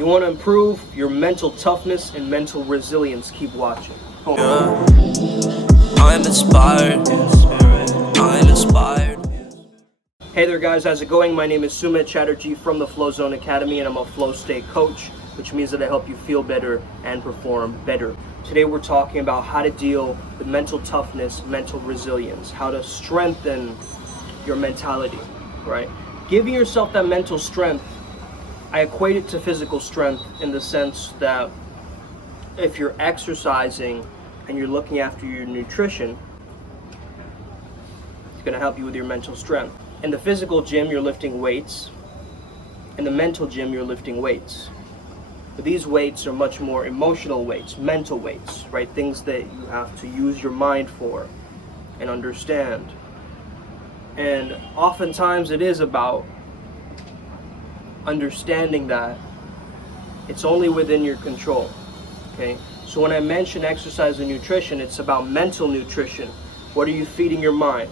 You want to improve your mental toughness and mental resilience, keep watching. Yeah. I'm inspired. I'm inspired. Hey there guys, how's it going? My name is Sumit Chatterjee from the Flow Zone Academy, and I'm a flow state coach, which means that I help you feel better and perform better. Today we're talking about how to deal with mental toughness, mental resilience, how to strengthen your mentality, right? Giving yourself that mental strength, I equate it to physical strength in the sense that if you're exercising and you're looking after your nutrition, it's going to help you with your mental strength. In the physical gym, you're lifting weights. In the mental gym, you're lifting weights. But these weights are much more emotional weights, mental weights, right? Things that you have to use your mind for and understand. And oftentimes it is about understanding that it's only within your control, okay? So when I mention exercise and nutrition, it's about mental nutrition. What are you feeding your mind?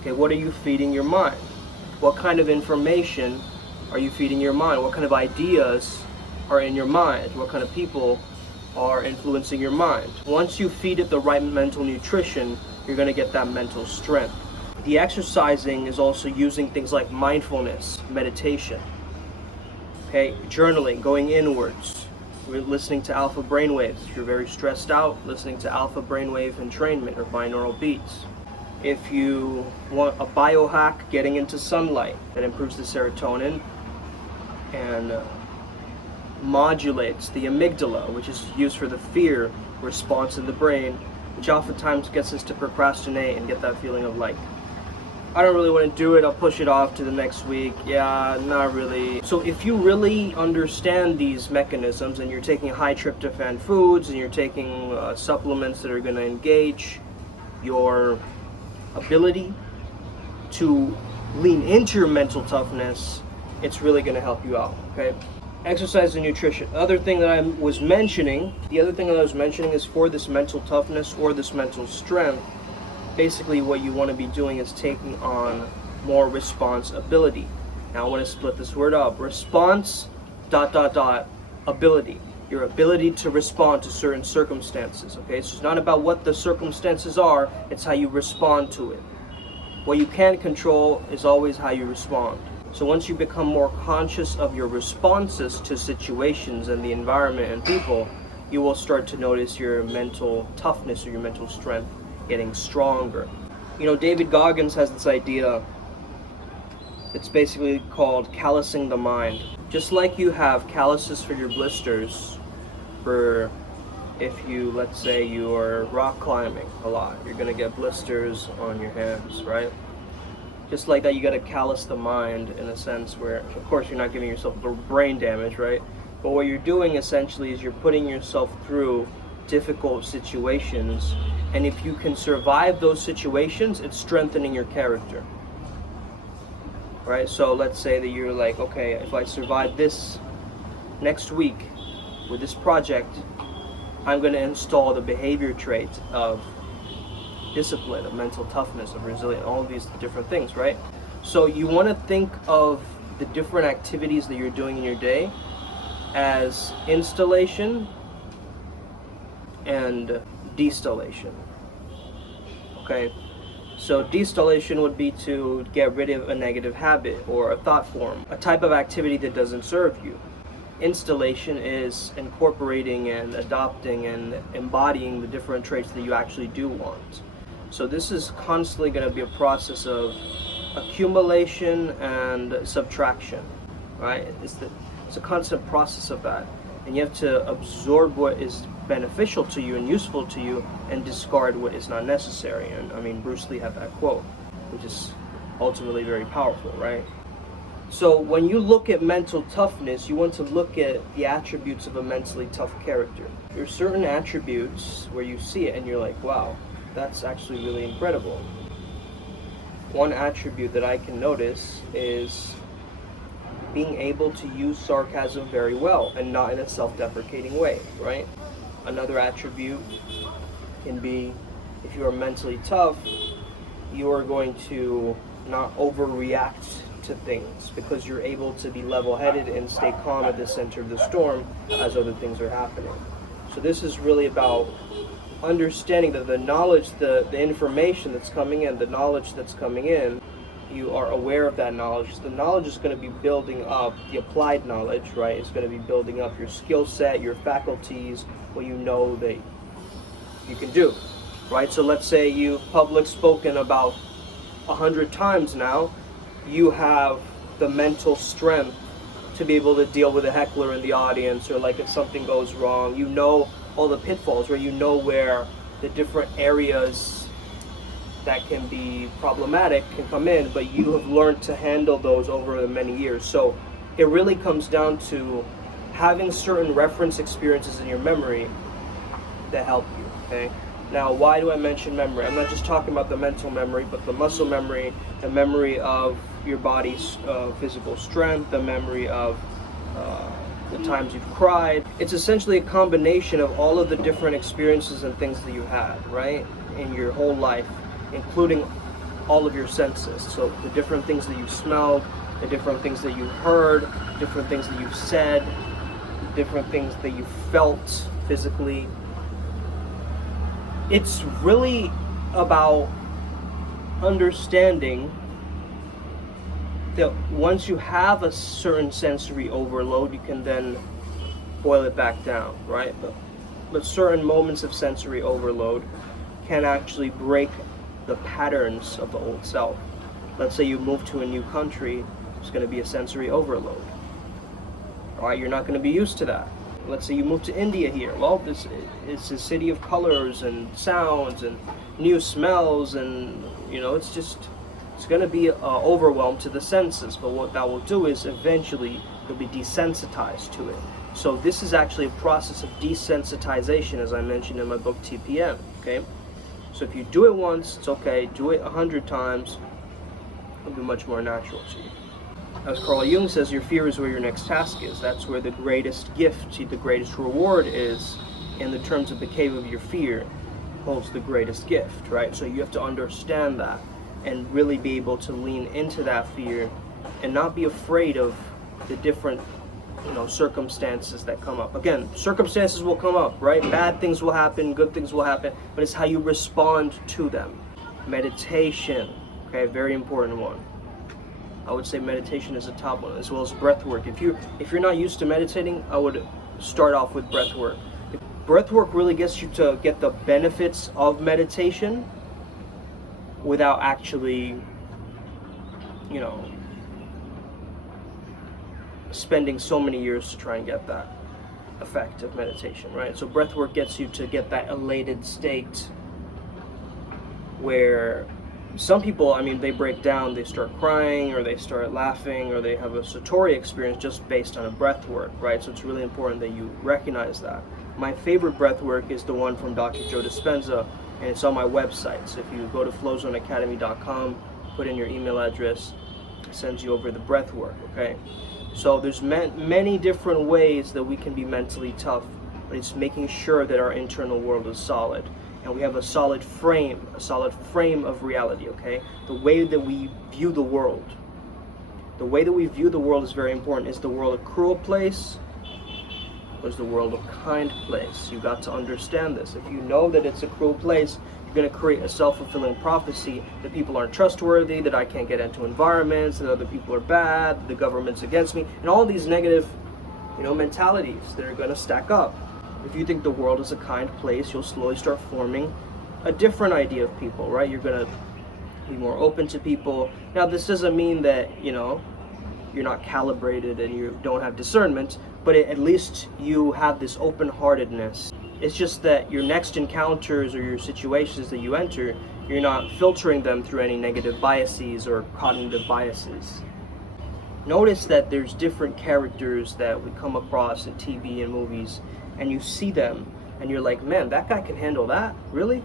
Okay, what are you feeding your mind? What kind of information are you feeding your mind? What kind of ideas are in your mind? What kind of people are influencing your mind? Once you feed it the right mental nutrition, you're going to get that mental strength. The exercising is also using things like mindfulness, meditation, okay, journaling, going inwards. We're listening to alpha brainwaves. If you're very stressed out, listening to alpha brainwave entrainment or binaural beats. If you want a biohack, getting into sunlight that improves the serotonin and modulates the amygdala, which is used for the fear response in the brain, which oftentimes gets us to procrastinate and get that feeling of like, I don't really want to do it, I'll push it off to the next week. Yeah, not really. So if you really understand these mechanisms and you're taking high tryptophan foods and you're taking supplements that are going to engage your ability to lean into your mental toughness, it's really going to help you out, okay? Exercise and nutrition. The other thing that I was mentioning is for this mental toughness or this mental strength, basically what you want to be doing is taking on more responsibility. Now I want to split this word up. Response, ... ability. Your ability to respond to certain circumstances, okay? So it's not about what the circumstances are, it's how you respond to it. What you can't control is always how you respond. So once you become more conscious of your responses to situations and the environment and people, you will start to notice your mental toughness or your mental strength getting stronger. You know, David Goggins has this idea, it's basically called callousing the mind. Just like you have calluses for your blisters, for if you, let's say you are rock climbing a lot, you're gonna get blisters on your hands, right? Just like that, you gotta callous the mind in a sense where, of course, you're not giving yourself brain damage, right? But what you're doing essentially is you're putting yourself through difficult situations, and if you can survive those situations, it's strengthening your character. Right? So let's say that you're like, okay, if I survive this next week with this project, I'm going to install the behavior traits of discipline, of mental toughness, of resilience, all of these different things, right? So you want to think of the different activities that you're doing in your day as installation and destillation. Okay? So destillation would be to get rid of a negative habit or a thought form, a type of activity that doesn't serve you. Installation is incorporating and adopting and embodying the different traits that you actually do want. So this is constantly going to be a process of accumulation and subtraction, right? It's a constant process of that. And you have to absorb what is beneficial to you and useful to you and discard what is not necessary. And I mean, Bruce Lee had that quote, which is ultimately very powerful, right? So when you look at mental toughness, you want to look at the attributes of a mentally tough character. There's certain attributes where you see it and you're like, wow, that's actually really incredible. One attribute that I can notice is being able to use sarcasm very well and not in a self-deprecating way, right? Another attribute can be, if you are mentally tough, you are going to not overreact to things because you're able to be level-headed and stay calm at the center of the storm as other things are happening. So this is really about understanding that the knowledge, the information that's coming in, the knowledge that's coming in, you are aware of that knowledge. The knowledge is going to be building up, the applied knowledge, right? It's going to be building up your skill set, your faculties, what you know that you can do, right? So let's say you've public spoken about 100 times now, you have the mental strength to be able to deal with a heckler in the audience, or like if something goes wrong, you know all the pitfalls, where you know where the different areas that can be problematic can come in, but you have learned to handle those over the many years. So it really comes down to having certain reference experiences in your memory that help you, okay? Now, why do I mention memory? I'm not just talking about the mental memory, but the muscle memory, the memory of your body's physical strength, the memory of the times you've cried. It's essentially a combination of all of the different experiences and things that you had, right, in your whole life, including all of your senses. So the different things that you smelled, the different things that you heard, different things that you've said, different things that you felt physically. It's really about understanding that once you have a certain sensory overload, you can then boil it back down, right? But certain moments of sensory overload can actually break the patterns of the old self. Let's say you move to a new country, there's going to be a sensory overload. All right, you're not going to be used to that. Let's say you move to India here. Well, this is a city of colors and sounds and new smells, and you know, it's going to be overwhelmed to the senses. But what that will do is eventually you'll be desensitized to it. So this is actually a process of desensitization, as I mentioned in my book TPM. Okay, so if you do it once, it's okay. Do it 100 times, it'll be much more natural to you. As Carl Jung says, your fear is where your next task is. That's where the greatest gift, the greatest reward is. In the terms of the cave of your fear holds the greatest gift, right? So you have to understand that and really be able to lean into that fear and not be afraid of the different, circumstances that come up. Again, circumstances will come up, right? Bad things will happen, good things will happen, but it's how you respond to them. Meditation, okay, very important one. I would say meditation is a top one, as well as breath work. If you're not used to meditating, I would start off with breath work. Breath work really gets you to get the benefits of meditation without actually, spending so many years to try and get that effect of meditation, right? So breath work gets you to get that elated state where some people, they break down, they start crying, or they start laughing, or they have a satori experience just based on a breath work, right? So it's really important that you recognize that. My favorite breath work is the one from Dr. Joe Dispenza, and it's on my website. So if you go to flowzoneacademy.com, put in your email address, it sends you over the breath work, okay? So there's many different ways that we can be mentally tough, but it's making sure that our internal world is solid. And we have a solid frame of reality, okay? The way that we view the world. The way that we view the world is very important. Is the world a cruel place? Or is the world a kind place? You got to understand this. If you know that it's a cruel place, you're going to create a self-fulfilling prophecy that people aren't trustworthy, that I can't get into environments, that other people are bad, that the government's against me, and all these negative, mentalities that are going to stack up. If you think the world is a kind place, you'll slowly start forming a different idea of people, right? You're going to be more open to people. Now, this doesn't mean that, you're not calibrated and you don't have discernment, but at least you have this open-heartedness. It's just that your next encounters or your situations that you enter, you're not filtering them through any negative biases or cognitive biases. Notice that there's different characters that we come across in TV and movies, and you see them and you're like, man, that guy can handle that? Really?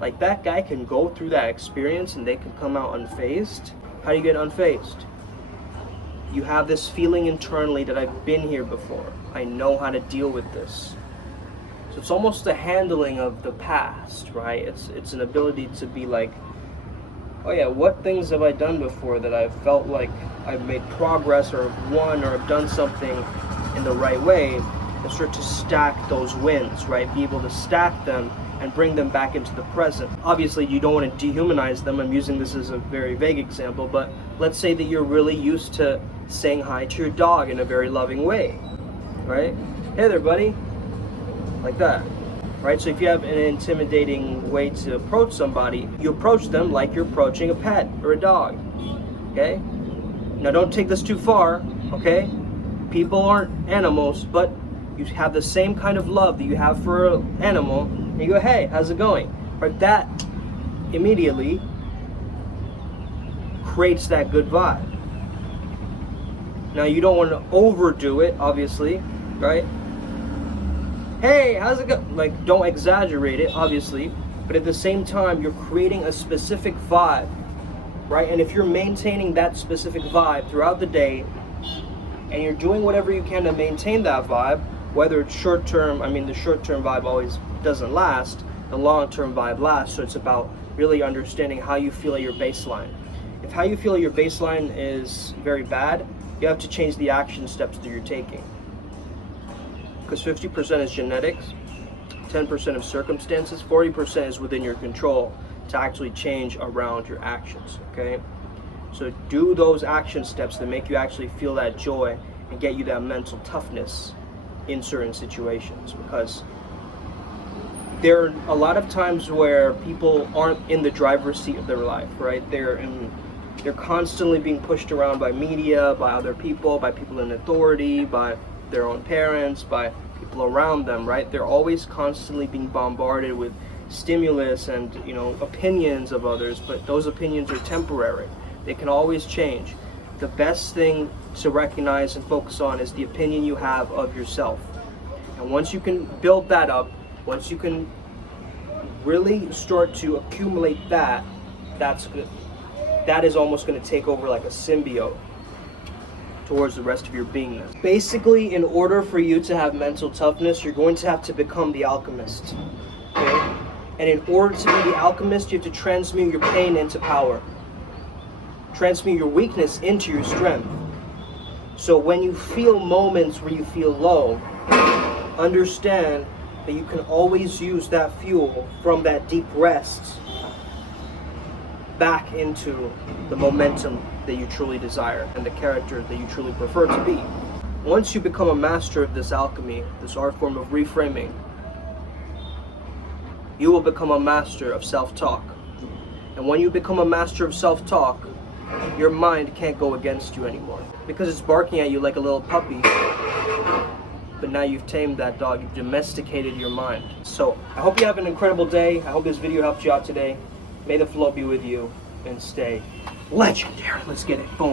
Like, that guy can go through that experience and they can come out unfazed? How do you get unfazed? You have this feeling internally that I've been here before. I know how to deal with this. So it's almost a handling of the past, right? It's an ability to be like, oh yeah, what things have I done before that I've felt like I've made progress or have won or have done something in the right way, and start to stack those wins, right? Be able to stack them and bring them back into the present. Obviously, you don't want to dehumanize them. I'm using this as a very vague example, but let's say that you're really used to saying hi to your dog in a very loving way, right? Hey there, buddy, like that, right? So if you have an intimidating way to approach somebody, you approach them like you're approaching a pet or a dog, okay? Now don't take this too far, okay? People aren't animals, but you have the same kind of love that you have for an animal, and you go, hey, how's it going? Right? That immediately creates that good vibe. Now you don't want to overdo it, obviously, right? Hey, how's it go? Like, don't exaggerate it, obviously, but at the same time, you're creating a specific vibe, right? And if you're maintaining that specific vibe throughout the day, and you're doing whatever you can to maintain that vibe, whether it's short-term, I mean, the short-term vibe always doesn't last, the long-term vibe lasts, so it's about really understanding how you feel at your baseline. If how you feel at your baseline is very bad, you have to change the action steps that you're taking. Because 50% is genetics, 10% of circumstances, 40% is within your control to actually change around your actions, okay? So do those action steps that make you actually feel that joy and get you that mental toughness in certain situations, because there are a lot of times where people aren't in the driver's seat of their life, right? They're constantly being pushed around by media, by other people, by people in authority, by their own parents, by people around them, right? They're always constantly being bombarded with stimulus and, opinions of others, but those opinions are temporary. They can always change. The best thing to recognize and focus on is the opinion you have of yourself. And once you can build that up, once you can really start to accumulate that, that's good. That is almost going to take over like a symbiote towards the rest of your beingness. Basically, in order for you to have mental toughness, you're going to have to become the alchemist. Okay? And in order to be the alchemist, you have to transmute your pain into power. Transmute your weakness into your strength. So when you feel moments where you feel low, understand that you can always use that fuel from that deep rest back into the momentum that you truly desire and the character that you truly prefer to be. Once you become a master of this alchemy, this art form of reframing, you will become a master of self-talk. And when you become a master of self-talk, your mind can't go against you anymore, because it's barking at you like a little puppy. But now you've tamed that dog, you've domesticated your mind. So I hope you have an incredible day. I hope this video helped you out today. May the flow be with you, and stay legendary. Let's get it. Boom.